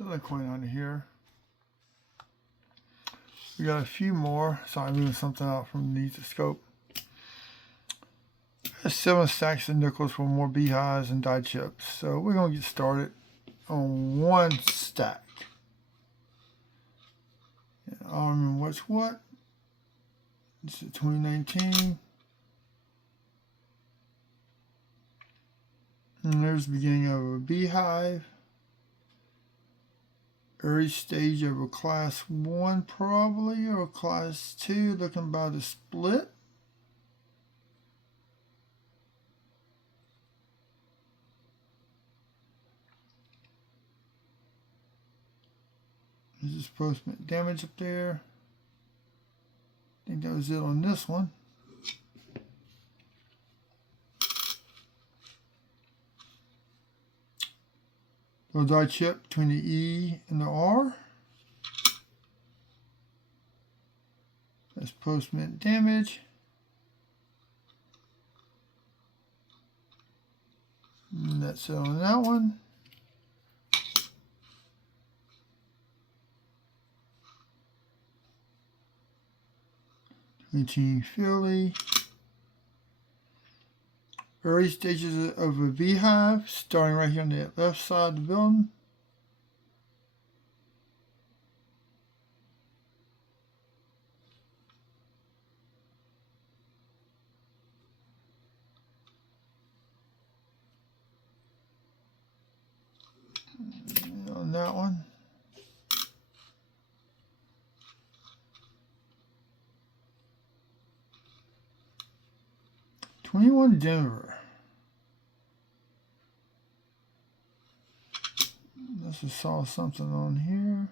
Another coin under here. We got a few more. So I'm moving something out from beneath the scope. 7 stacks of nickels for more beehives and die chips. So we're going to get started on 1 stack. I don't remember what's what. This is 2019. And there's the beginning of a beehive. Early stage of a class 1 probably, or class 2, looking by the split. There's this postment damage up there. I think that was it on this one. Little die chip between the E and the R. That's post-mint damage. And that's it on that one. Team Philly. Early stages of a beehive, starting right here on the left side of the building. And on that one. #21 Denver. Let's just saw something on here.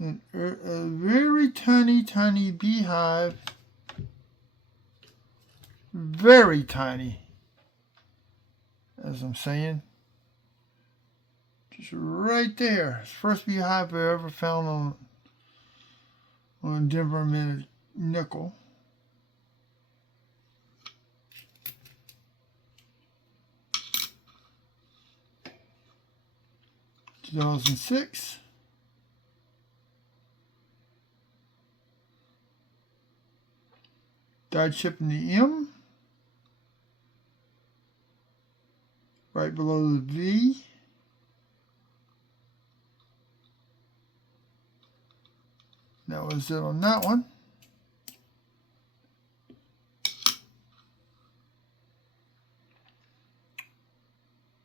And a very tiny beehive. Very tiny, as I'm saying. Just right there. It's the first beehive I ever found on Denver Minute nickel. (2006). Die chip in the M. Right below the V. That was it on that one.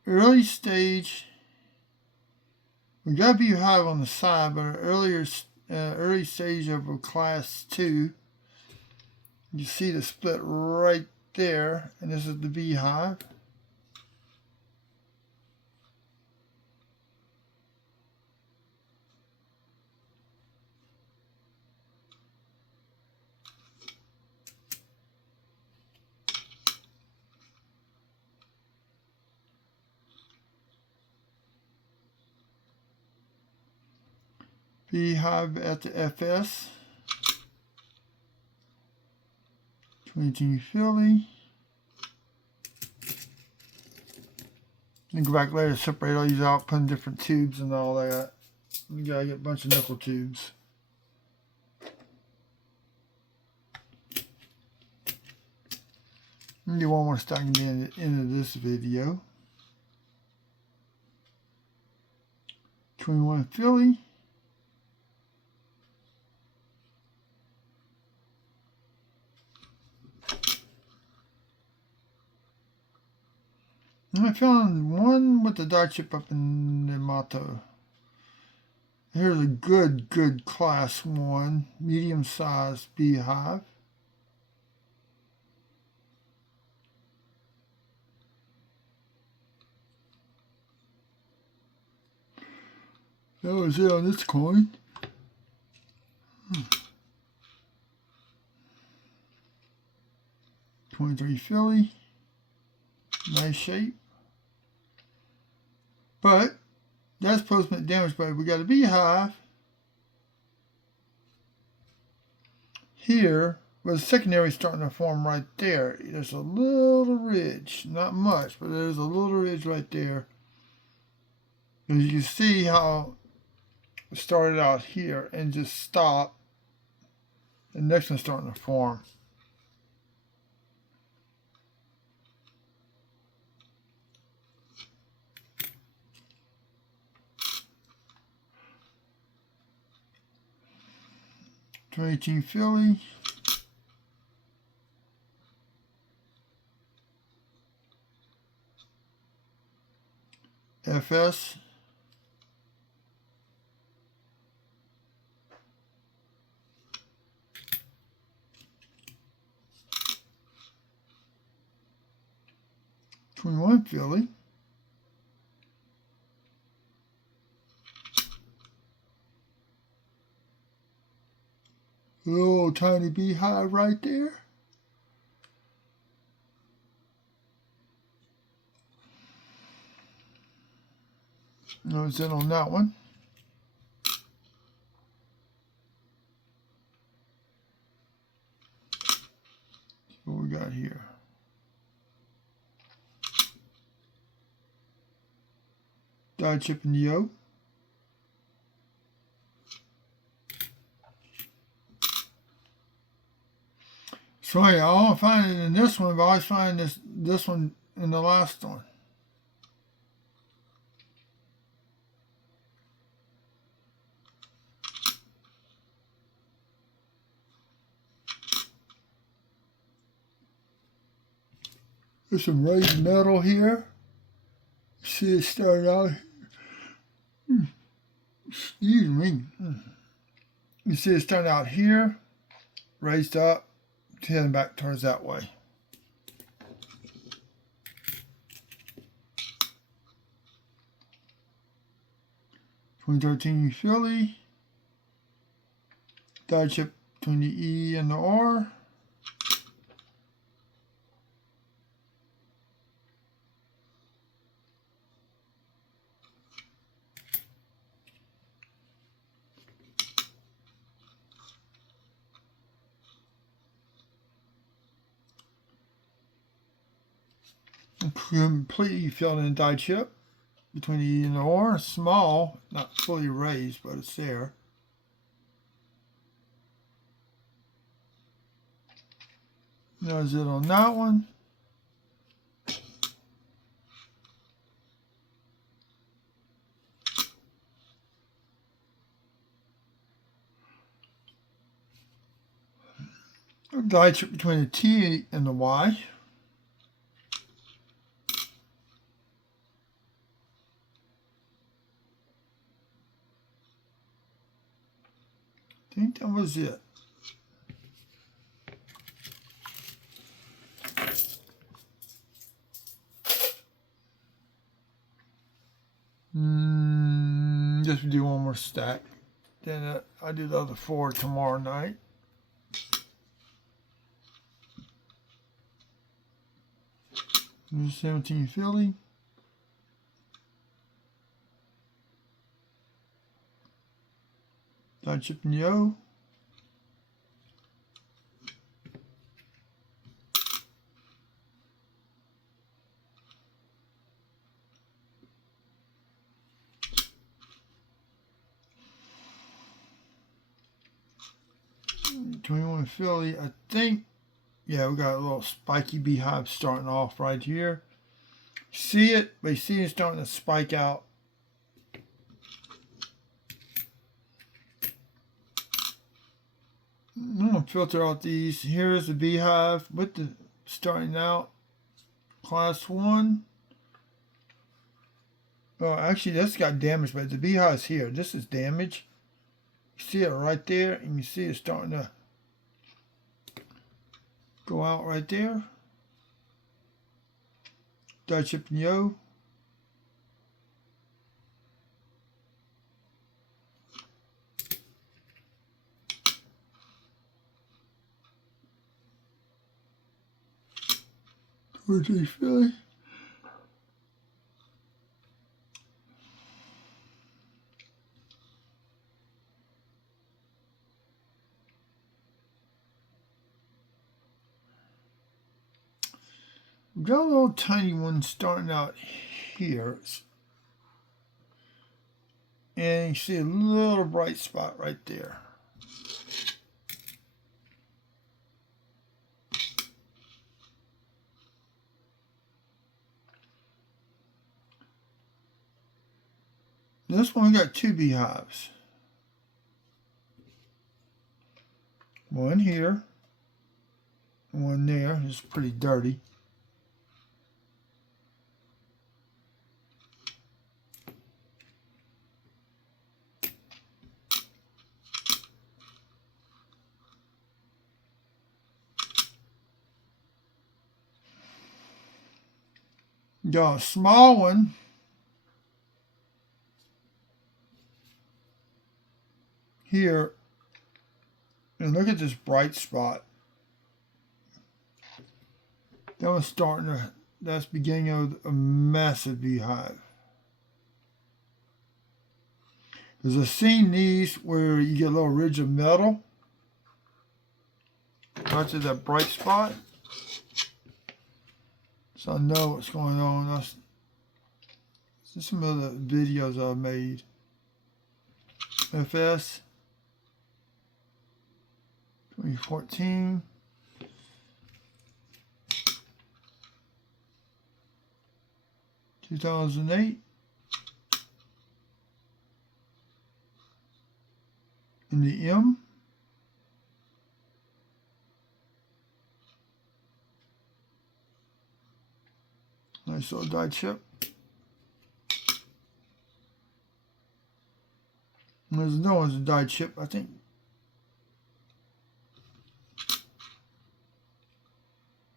Early stage. We got a beehive on the side, but an early stage of a class 2. You see the split right there, and this is the beehive. Beehive at the FS. 22 Philly. And go back later, separate all these out, put in different tubes and all that. You gotta get a bunch of nickel tubes. And you won't want to stack them in at the end of this video. 21 Philly. And I found one with the die chip up in the motto. Here's a good class 1, medium-sized beehive. That was it on this coin. 23 Philly. Nice shape. But that's post-mint damage, but we got a beehive here Well, the secondary is starting to form right there. There's a little ridge, not much, but there's a little ridge right there. And you can see how it started out here and just stopped. The next one's starting to form. '18 Philly. FS. '21 Philly. Little tiny beehive right there. No zit on that one. What we got here? Die chip and yo. So I don't find it in this one, but I always find this one in the last one. There's some raised metal here. See it start out. Excuse me. You see it start out here, raised up, heading back towards that way. '13 Philly. Die chip between the E and the R. Completely filled in die chip between the E and the R. Small, not fully raised, but it's there. No zit on that one. Die chip between the T and the Y. I think that was it. Just do one more stack. Then I'll do the other 4 tomorrow night. This is 17 Philly. Die chip and yo. '21 Philly, I think. Yeah, we got a little spiky beehive starting off right here. See it, but you see it starting to spike out. I'm gonna filter out these. Here's the beehive with the starting out. Class 1. Oh, actually, this got damaged, but the beehive's here. This is damaged. You see it right there, and you see it starting to go out right there. Die chip and yo. '14 Philly. We've got a little tiny one starting out here. And you see a little bright spot right there. This one got 2 beehives. One here, one there. It's pretty dirty. Got a small one here, and look at this bright spot. That one's starting to, that's beginning of a massive beehive. Because I've seen these where you get a little ridge of metal right to that bright spot. So I know what's going on. That's some of the videos I've made. FS 2014. (2008) in the M. Nice little die chip. And there's no one's a die chip, I think.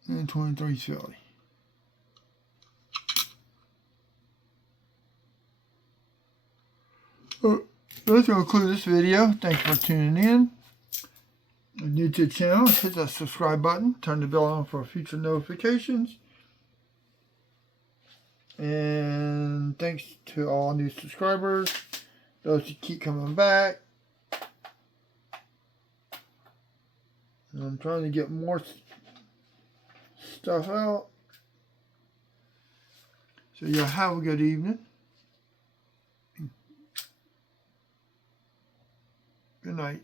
And 23 Philly. Well, that's going to conclude this video. Thanks for tuning in. If you're new to the channel, hit that subscribe button. Turn the bell on for future notifications. And thanks to all new subscribers. Those who keep coming back. And I'm trying to get more stuff out. So y'all have a good evening. Good night.